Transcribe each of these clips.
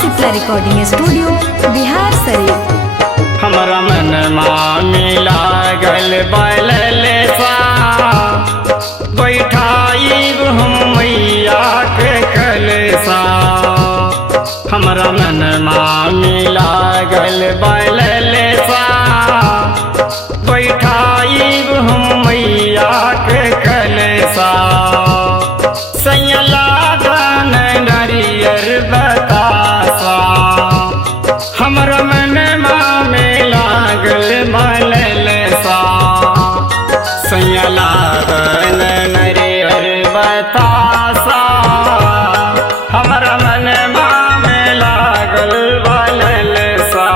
Shitala recording studio Bihar Sharif. हमरा मन मिला गल बैल सा बैठाइब हम मैया के कलसा। हमरा मन मिला गल बैल सा बैठाइब हम मैया के कलसा। सैयला धन नरियर बतासा हमरा मन में लागल बैल सा। सैयला धन नरियर बतासा हमरा मन में लागल बैल सा।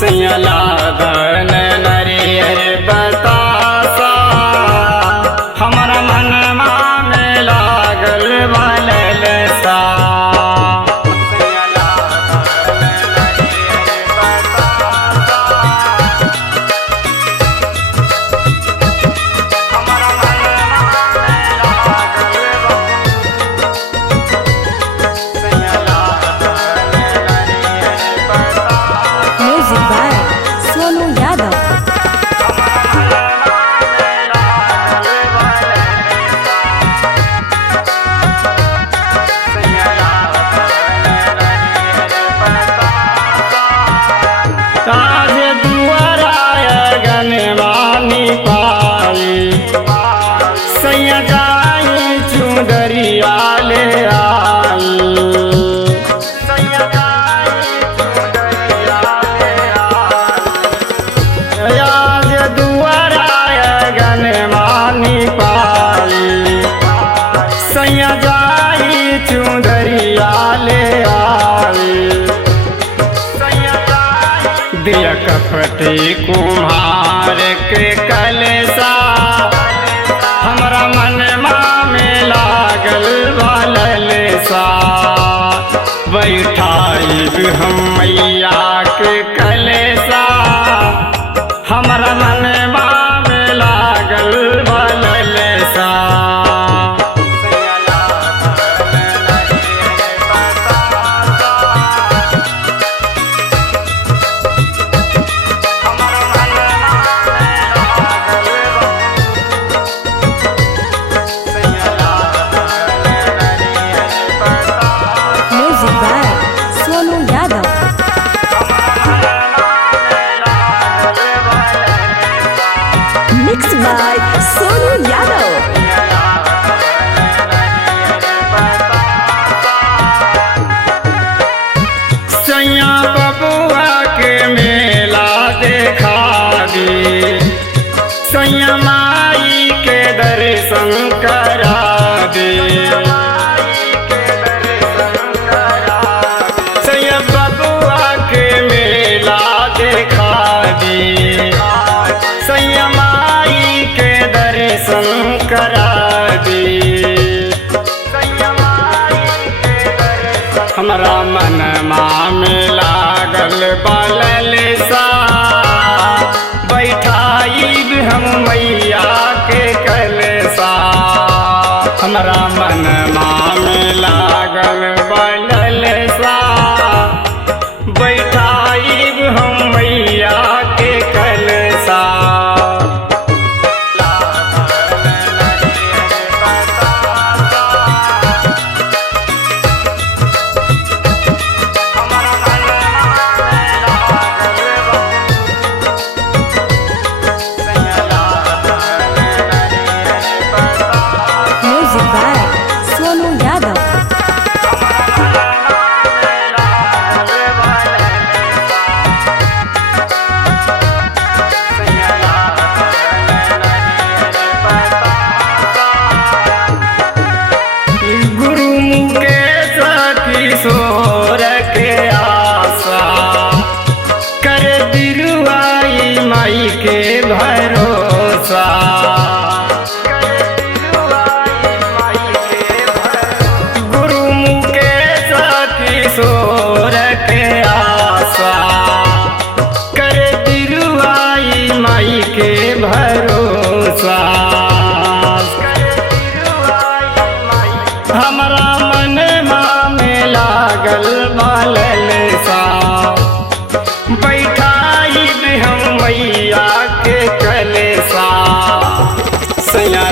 सैयला धन नरियर बतासा हमरा मन में लागल बैल सा। Music by Sonu Yadav. काज दुआरा गनवानी पाई सैया जाई चुंदरिया ले आई। आज दुआरा गनवानी पाई सैया जाई चुंदरिया ले आई। दिया कपटी कुम्हार के कलसा हमरा मन में लागल बैल सा। बैठाइब हम मैया के कलसा हमरा मन में लागल बैल सा। Music by Sonu Yadav. Mix by Sonu Yadav. सैया बबुआ के मेला देखा दी सैया माई के दर्शन करा दे। सैया बबुआ के मेला देखा दी सैया माई के दर्शन करा दे। हमरा मन में लागल बैल सा बैठाइब हम मैया के कलसा। हमरा मन में लागल बैल सा बैठाइब हम मैया के कलसा। Music by Sonu Yadav. सा सैया